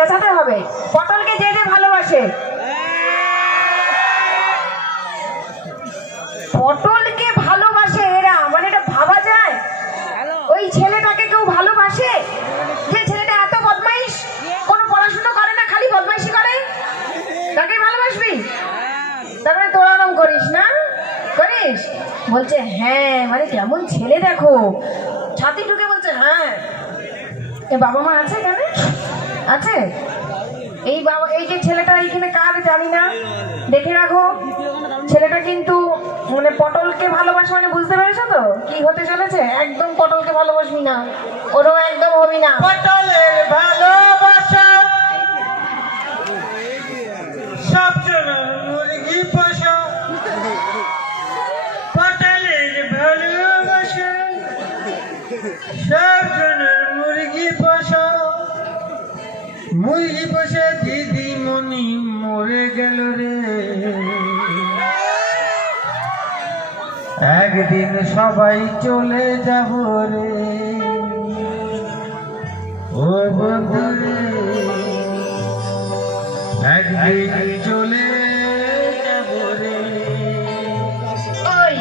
চেঁচাতে হবে। পটলকে যে যে ভালোবাসে, পটলকে ভালোবাসে এরা, মানে এটা ভাবা যায়? ওই ছেলেটাকে কেউ ভালোবাসে? যে ছেলেটা এত বদমাইশ, কোনো পড়াশোনা করে না, খালি বদমাইশি করে, তাকে ভালোবাসবি? তার মানে তোরা নাম করিস না, করিস? বলছে হ্যাঁ, মানে কেমন ছেলে দেখো, ছাতি ঢুকে বলছে হ্যাঁ। এ বাবা মা আছে এখানে? আছে? এই বাবা, এই যে ছেলেটা এইখানে কার জানি না, দেখে রাখো। ছেলেটা কিন্তু মানে পটলকে ভালোবাসে, মানে বুঝতে পেরেছো তো কি হতে চলেছে? একদম পটলকে ভালোবাসবি না, ওরও একদম হবি না। পটলের ভালোবাসা সব জন মুরগি পোষা, পটলের ভালোবাসা সব জন মুরগি পোষা। মুরগি পোষে দিদিমণি মরে গেল রে, একদিন সবাই চলে যাব রে, ও বন্ধু রে একদিন চলে যাব রে। ওই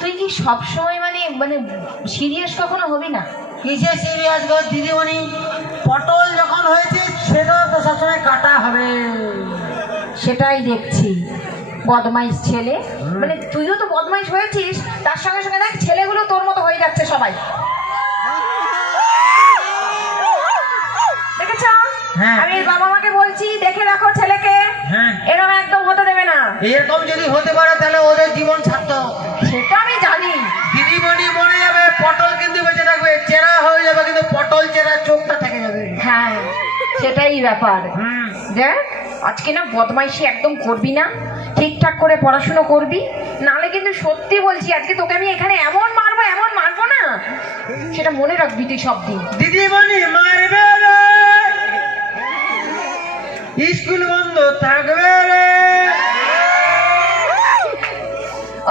তুই কি সবসময় মানে মানে সিরিয়াস কখনো হবি না? কিসে সিরিয়াস গো দিদিমণি, পটল যখন হয়েছে সেটা তো সবসময় কাটা হবে। সেটাই দেখছি, বদমাইশ ছেলে। মানে তুইও তো বদমাইশ হয়েছিস, তার সঙ্গে সঙ্গে দেখ ছেলেগুলো তোর মতো হয়ে যাচ্ছে সবাই, দেখেছ? হ্যাঁ। আমি বাবা মাকে বলছি দেখে রাখো ছেলেকে, হ্যাঁ। এরকম একদম হতে দেবে না। এরকম যদি হতে পারে তাহলে ওদের জীবন সার্থক। সেটা আমি জানি। দিদিমণি মরে যাবে, পটল কিন্তু বেঁচে থাকবে, চেরা হয়ে যাবে কিন্তু পটল চেরা চোখটা থেকে যাবে। হ্যাঁ, সেটাই ব্যাপার। দেখ আজকে না বদমাইশি একদম করবি না, ঠিকঠাক করে পড়াশুনো করবি, নালে কিন্তু সত্যি বলছি আজকে তোকে আমি এখানে এমন মারবো না, সেটা মনে রাখবি তুই সব দিন। দিদিমণি মারবে রে, স্কুল বন্ধ থাকবে রে।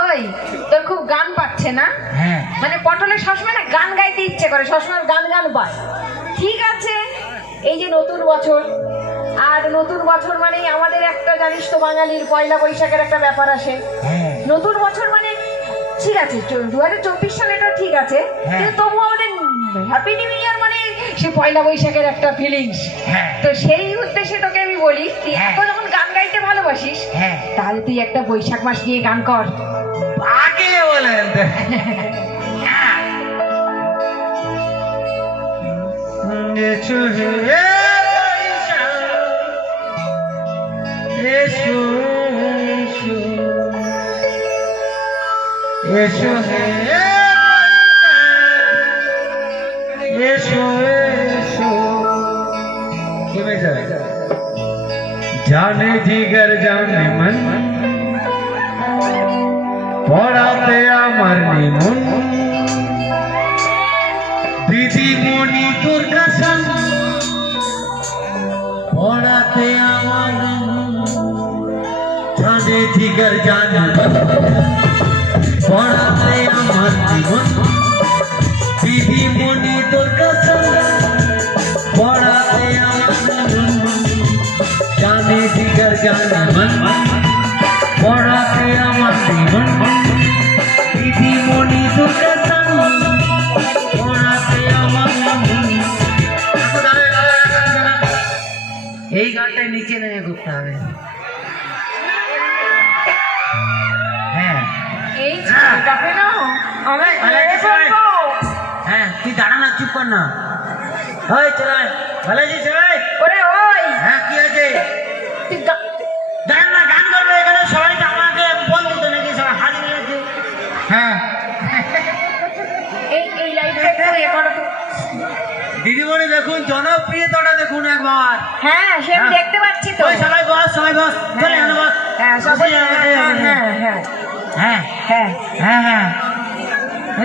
ওই তোর খুব গান পাচ্ছে না? হ্যাঁ। মানে পটলের সবসময় না গান গাইতে ইচ্ছে করে, সবসময় গান পায়। ঠিক আছে, এই যে নতুন বছর, আর নতুন বছর মানে আমাদের একটা জানিস তো বাঙালির পয়লা বৈশাখের একটা ব্যাপার আসে। নতুন বছর মানে ঠিক আছে 2024 সাল, এটা ঠিক আছে, কিন্তু তবু আমাদের হ্যাপি নিউ ইয়ার মানে সে পয়লা বৈশাখের একটা ফিলিংস। তো সেই উদ্দেশ্যে তোকে আমি বলি, তুই এত যখন গান গাইতে ভালোবাসিস, তাহলে তুই একটা বৈশাখ মাস নিয়ে গান কর। আগে বলেন এসো হে এসো, এসো এসো হে এসো, এসো কেমে যায় জানে জিগর জানে মন, পড়াতে আমার নিমন, দিদিমণি তোর কাছে পড়াতে আমার নিমন, জানে জিগর জানে মন, পড়াতে আমার জীবন, দিদিমণি তোর কাছে পড়াতে আমার নিমন, জানে জিগর জানে মন, পড়াতে আমার জীবন, দিদিমণি তোর কাছে পড়াতে আমার জীবন। এই গানটা নিচে নেমে করতে হবে। হ্যাঁ, এই ছেলেটাকে না আমি মেরে ফেলবো। হ্যাঁ তুই দাঁড়া না, চুপ কর না। ওই চলে ভালো আছিস? ওরে ওই, হ্যাঁ কি আছে? তুই গান না, গান করবে এখানে সবাই, তো আমাকে বল দিত নাকি সবাই হাজির হয়েছে। হ্যাঁ এই লাইটটা একটু এ করো তো। দিদিমণি দেখুন, জনপ্রিয়তাটা দেখুন একবার। হ্যাঁ সে আমি দেখতে পাচ্ছি তো। ওই সবাই বস, সবাই বস, চলে এখানে বস। হ্যাঁ সবাই, হ্যাঁ হ্যাঁ হ্যাঁ হ্যাঁ হ্যাঁ হ্যাঁ হ্যাঁ,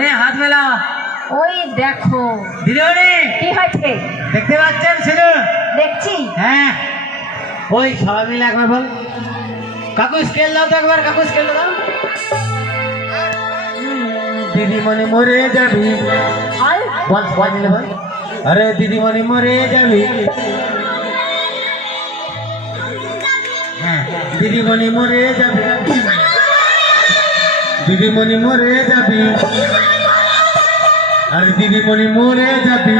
এই হাত মেলা। ওই দেখো দিদিমণি কি হয়েছে, দেখতে পাচ্ছেন? শুধু দেখছি। হ্যাঁ, ওই সবাই মিলে একবার বল, কাকু স্কেল দাও তো একবার, কাকু স্কেল দাও। দিদিমণি মরে যাবি, বল সবাই মিলে বল। আরে দিদিমণি মরে যাবি, হ্যাঁ দিদিমণি মরে যাবি, দিদিমণি মরে যাবি, আরে দিদিমণি মরে যাবি,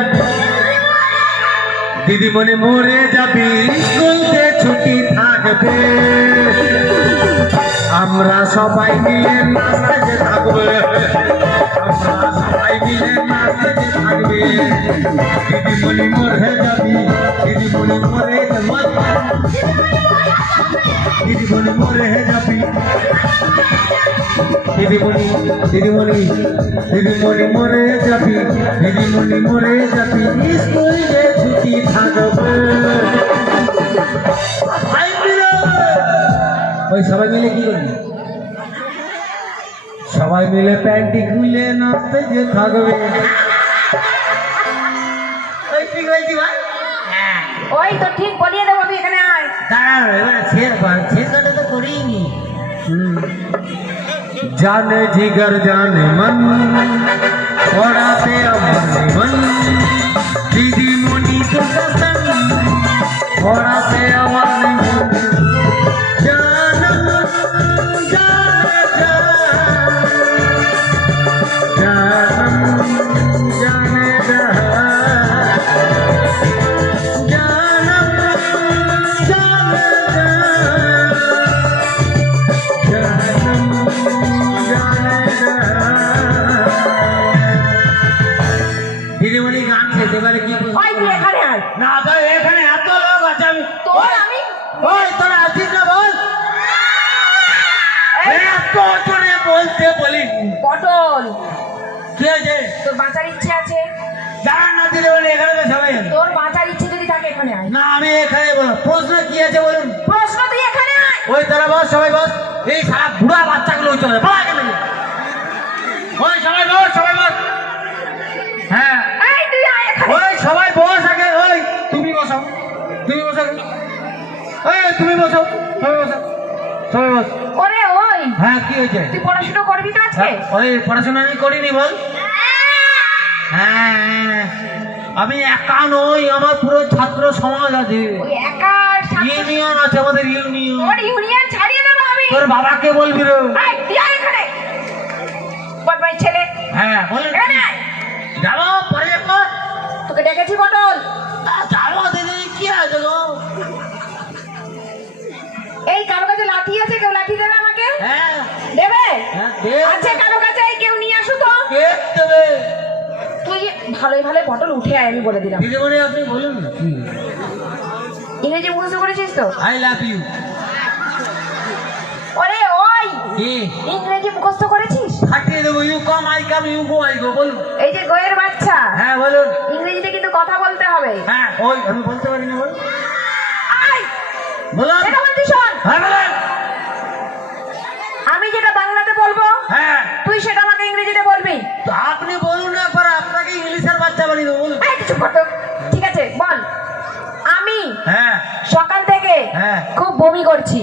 দিদিমণি মরে যাবি, স্কুলতে ছুটি থাকবে, আমরা সবাই মিলে নাচতে থাকবে, আমরা সবাই মিলে নাচতে থাকবে, দিদিমণি মরে যাবি, দিদিমণি মরে যাবি, দিদিমণি মরে যাবি, দিদিমণি দিদিমণি দিদিমণি মরে যাবি, দিদিমণি মরে যাবি, স্কুলে ছুটি থাকবে। ওই সবাই মিলে কি করবি? সবাই মিলে প্যান্টি খুলে নাচতে যে থাকবে। ওই ঠিক হয়েছি ভাই, ওই তো ঠিক বলিয়ে দেবো, তুই এখানে আয়। দাঁড়াও এবারে ছেড়ে তো করিনি। जाने जिगर जाने मन पढ़ाते अमर मन दीदी मोनी तो संग पढ़ाते अमर मन जानम जाने দিদিমণি গান খেতে পারে কি? ওই তুই এখানে আয়। না তো এখানে এত লোক আছে, আমি তোর আমি ওই তোরা আসিস না বল, এত জনে বলতে বলি পটল, কি আছে? তোর বাঁচার ইচ্ছে আছে? জান না দিদিমণি এখানে তো সবাই আছে। তোর বাঁচার ইচ্ছে যদি থাকে এখানে আয়। না আমি এখানে বল, প্রশ্ন কি আছে বলুন? প্রশ্ন তুই এখানে আয়। ওই তারা বস, সবাই বস, এই সারা বুড়া বাচ্চাগুলো চলে পালা গেলে, ওই সবাই বস, সবাই বস, হ্যাঁ এই তুই আয় এখানে। ওই সবাই বস আগে, ওই তুমি বসো, তুমি বসো, এই তুমি বসো, সবাই বসো, সবাই বস। ওরে ওই হ্যাঁ কি হয়েছে? তুই পড়াশোনা করবি তো আজকে? ওই পড়াশোনা আমি করিনি বল। হ্যাঁ আমি একা নই, আমার পুরো ছাত্র সমাজ আছে, ওই একা ইউনিয়ন আছে আমাদের, ইউনিয়ন। ওর ইউনিয়ন ছাড়িয়ে দেবো আমি। তোর বাবাকে বলবি রে। এই তুই আয় এখানে, বদমাইশ ছেলে। হ্যাঁ বলুন, এখানে আয়। যাবো পরে একবার, তোকে ডেকেছি পটল। যাবো দিদি, কি আছে গো? এই কারো কাছে লাঠি আছে? কেউ লাঠি দেবে আমাকে? হ্যাঁ দেবে? হ্যাঁ দে, আছে কারো কাছে? এই কেউ নিয়ে আসো তো। কে দেবে? তুই ভালোই ভালো পটল উঠে আয়, আমি বলে দিলাম। দিদিমণি আপনি বলুন না, ইংরেজি মুখস্থ করেছিস তো? I love you. ওরে ওই কি ইংরেজি মুখস্থ করেছিস? ফাটিয়ে দেবো, you come I come, you go I go, বলুন। এই যে গোয়ের বাচ্চা, হ্যাঁ বলুন। ইংরেজিতে কিন্তু কথা বলতে হবে। হ্যাঁ ওই আমি বলতে পারি না, বল আয় বলুন। এটা বলছি শোন, হ্যাঁ বলুন। আমি যেটা বাংলাতে বলবো হ্যাঁ তুই সেটা আমাকে ইংরেজিতে বলবি। তো আপনি বলুন না, পরে আপনাকে ইংলিশের বাচ্চা বানিয়ে দেবো, বলুন। এই কিছু কর তো। ঠিক আছে বল। আমি হ্যাঁ সকাল থেকে হ্যাঁ খুব বমি করছি।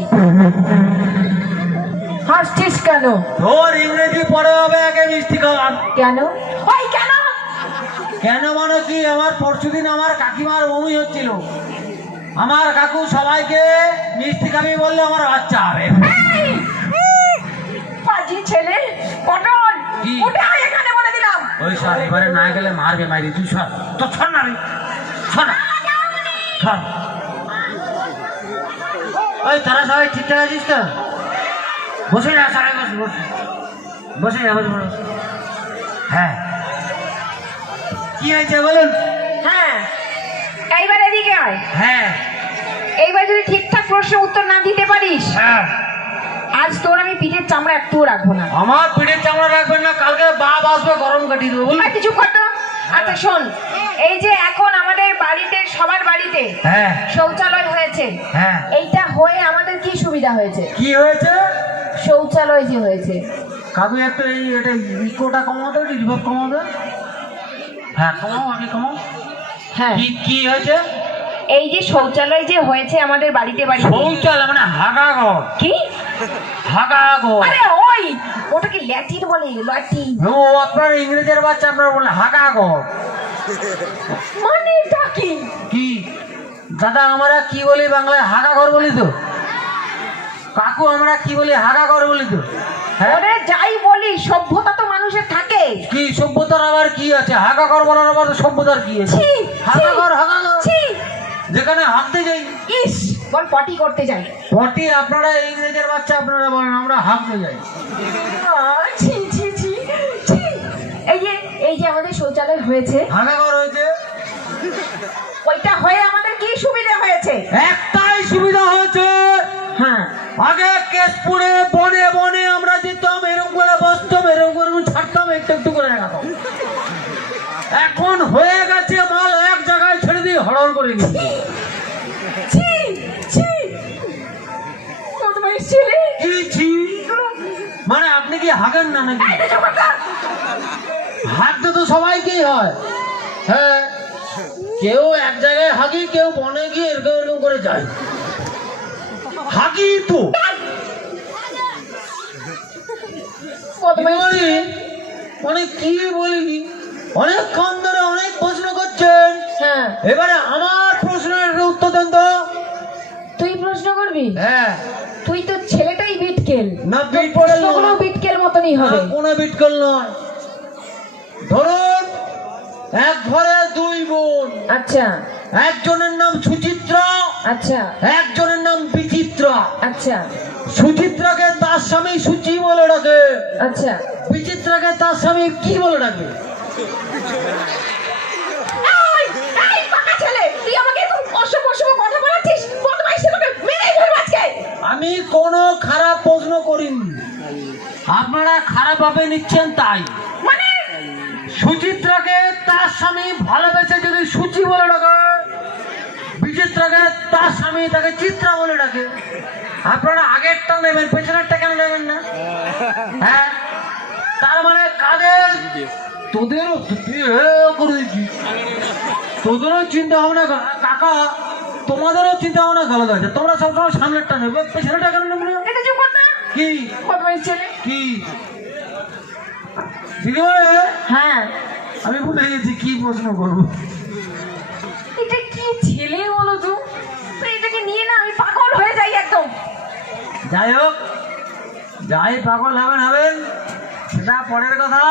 হাসছিস কেন? তোর ইংরেজি পড়ে হবে আগে মিষ্টি খাওয়ার। কেন? ওই কেন? কেন মানে কি, আমার পরশুদিন আমার কাকিমার বমি হচ্ছিল, আমার কাকু সবাইকে মিষ্টি খাবি বললে আমার বাচ্চা হবে। এই, পাজি ছেলে পটল কি? উঠে আয় এখানে, বলে দিলাম। ওই সর, এবারে না গেলে মারবে, মারি তুই সর, তো ছড় না রে, ছড় না, ছড়। ওই তারা সবাই ঠিকঠাক আছিস তো? বসে যা, সবাই বসে বসে বসে যা, বসে বসে। হ্যাঁ কি হয়েছে বলুন? হ্যাঁ এইবার এদিকে আয়। হ্যাঁ এইবার যদি ঠিকঠাক প্রশ্নের উত্তর না দিতে পারিস, হ্যাঁ আজ তোর আমি পিঠের চামড়া একটুও রাখবো না। আমার পিঠের চামড়া রাখবেন না, কালকে বাপ আসবে গরম কাটিয়ে দেবো, বলুন। আর কিছু কর তো। আচ্ছা শোন, এই যে এখন আমাদের বাড়িতে, সবার বাড়িতে হ্যাঁ শৌচালয় হয়েছে, হ্যাঁ এইটা হয়ে আমাদের কি সুবিধা হয়েছে? কি হয়েছে? শৌচালয় যে হয়েছে, কাকু একটু এই এটা ইকোটা কমাতো, রিভাব কমাতো। হ্যাঁ কমাও, আগে কমাও। হ্যাঁ কি কি হয়েছে? এই যে শৌচালয় যে হয়েছে আমাদের বাড়িতে বাড়িতে। শৌচালয় মানে হাগাঘর, কি? হাগাঘর। আরে ওই ওটাকে ল্যাটিন বলে, ল্যাটিন। ও আপনার ইংরেজের বাচ্চা, আপনার বলে হাগাঘর। মানেটা কি? কি দাদা আমরা কি বলি বাংলায় হাগা ঘর বলি তো, কাকু আমরা কি বলি হাগা ঘর বলি তো। হ্যাঁ ওরে যাই বলি, সভ্যতা তো মানুষের থাকে। কি সভ্যতার আবার কি আছে? হাগা ঘর বলার আবার সভ্যতার কি আছে? ছি, হাগা ছি, ঘর হাগা ঘর ছি। যেখানে হাঁকতে যাই। ইস, বল পটি করতে যাই। পটি আপনারা ইংরেজের বাচ্চা আপনারা বলেন, আমরা হাঁকতে যাই। ছি ছি ছি ছি। এই যে আমাদের শৌচালয় হয়েছে, হাগা ঘর হয়েছে, ওইটা হয়ে আমাদের কি সুবিধা হয়েছে? একটাই সুবিধা হয়েছে। হ্যাঁ, আগে কেশপুরে বনে বনে আমরা যেতাম, এরকম করে বসতাম, এরকম করে ছাড়তাম, একটু একটু করে দেখাতাম। এখন হয়ে গেছে মাল এক জায়গায় ছেড়ে দিয়ে হড়র করে গেছে। ছি ছি। বদমাইশ ছেলে। কি ছি? মানে আপনি কি হাগেন না নাকি? এই দেখো কথা। হাগতে তো সবাইকেই হয়। হ্যাঁ, কেউ এক জায়গায় হাগি, কেউ বনে গিয়ে এরকম এরকম করে যায়। হাগি তো বদমাইশ ছেলে। মানে কি বলি, অনেকক্ষণ ধরে অনেক প্রশ্ন করছেন। হ্যাঁ, এবারে আমার প্রশ্নের উত্তর দেন তো। তুই প্রশ্ন করবি? হ্যাঁ, তুই তো ছেলেটাই বিটকেল। না, তোর বিটকেল প্রশ্নগুলো নয়। বিটকেল মতনই হবে। কোনো বিটকল নয়। ধরুন এক ঘরে দুই বোন, আচ্ছা একজনের নাম সুচিত্রা, আচ্ছা একজনের নাম বিচিত্রা। আচ্ছা সুচিত্রাকে তার স্বামী সুচি বলে ডাকে, আচ্ছা। বিচিত্রাকে তার স্বামী কি বলে ডাকে? এই, এই পাকা ছেলে, তুই আমাকে এরকম অসভ্য অসভ্য কথা বলাচ্ছিস? বদমাইশ ছেলেকে মেরেই ফেলবো আজকে। আমি কোনো খারাপ প্রশ্ন করিনি, আপনারা খারাপ ভাবে নিচ্ছেন তাই। মানে সুচিত্রাকে তার স্বামী ভালোবেসে যদি সুচি বলে ডাকে, বিচিত্রাকে তার স্বামী তাকে চিত্রা বলে ডাকে, আপনারা আগেরটা নেবেন, পেছনেরটা কেন নেবেন না? হ্যাঁ, তার মানে কাদের তোদেরও করে দিচ্ছি, তোদেরও চিন্তা ভাবনা কাকা, তোমাদেরও চিন্তা ভাবনা আলাদা আছে। তোমরা সবসময় সামনেরটা নেবে, পেছনেরটা কেন নেবে না? এটা চুপ কর না। কি বদমাইশ ছেলে। কি দিদিভাই, হ্যাঁ, আমি ভুলে গেছি কি প্রশ্ন করবো। এটা কি ছেলে বলো তো? তুই এটাকে নিয়ে না আমি পাগল হয়ে যাই একদম। যাই হোক, যাই পাগল হবেন হবেন, সেটা পরের কথা।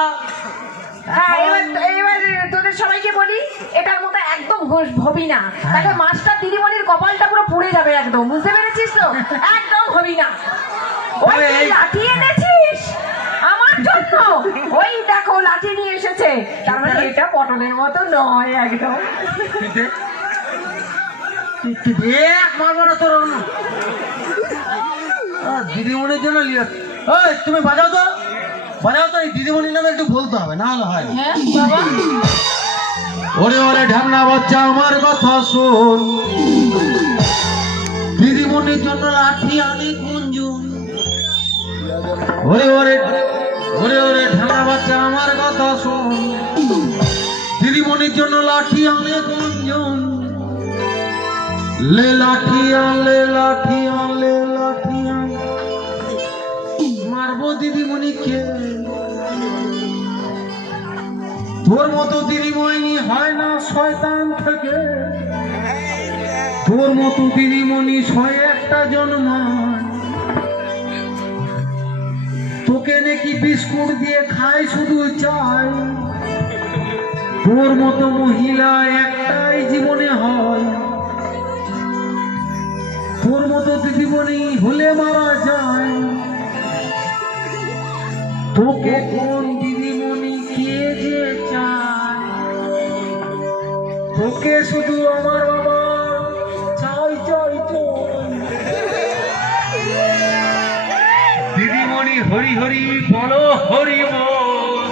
হ্যাঁ, এখন- এবার তোদের সবাইকে বলি, এটার মতো একদম হবি না। তাহলে মাস্টার দিদিমণির কপালটা পুরো পুড়ে যাবে একদম, বুঝতে পেরেছিস তো? একদম হবি না। ওই তবে তুই এই- লাঠি এনেছিস আমার জন্য, ওই দেখো লাঠি নিয়ে এসেছে, তার মানে এটা পটলের মতো নয় একদম। দিদিমণির জন্য তুমি বাজাও তো, বাজাও তো, এই দিদিমণির নামে একটু বলতে হবে, না হলে হয় না। হ্যাঁ বাবা, ওরে ওরে ঢামনা বাচ্চা আমার কথা শোন, দিদিমণির জন্য লাঠি আনি গুঞ্জন। ওরে ওরে ওরে ওরে ঢামনা বাচ্চা আমার কথা শোন, দিদিমণির জন্য লাঠি আনে গুঞ্জন। লে লাঠি আনলে লাঠি আনলে লাঠি আন, মারবো দিদিমণিকে। তোর মতো দিদিমণি হয় না শয়তান থেকে, তোর মতো দিদিমণি 101টা জন্মায়। তোকে নাকি বিস্কুট দিয়ে খায় শুধু চাই, তোর মতো মহিলা একটাই জীবনে হয়। তোর মতো দিদিমণি হলে মারা যায়, তোকে কোন দিদিমণি কে যে চায়? তোকে শুধু আমার বাবা চাই চাই চাই। দিদিমণি হরি হরি বলো হরি বল,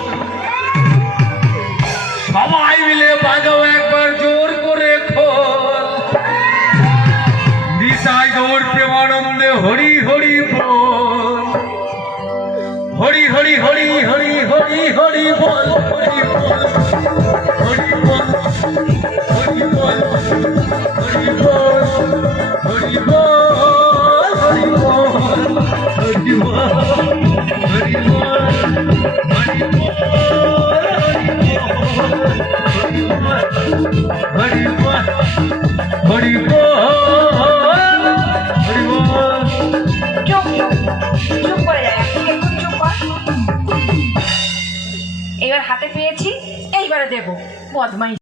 সবাই মিলে বাজাও একবার জোর করে খোল। নিতাই গৌর প্রেমানন্দে হরি হরি বল, হরি হরি হরি হরি হরি হরি বল, হরি বল হরি বল হরি বল হরি বল হরি বল হরি বল হরি বল হরি বল হরি বল হরি বল হরি বল। হরি বল হরি বল হরি বল। চুপ চুপ করে যায়, একটু চুপ কর। এবার হাতে পেয়েছি, এইবারে দেবো বদমাইশ।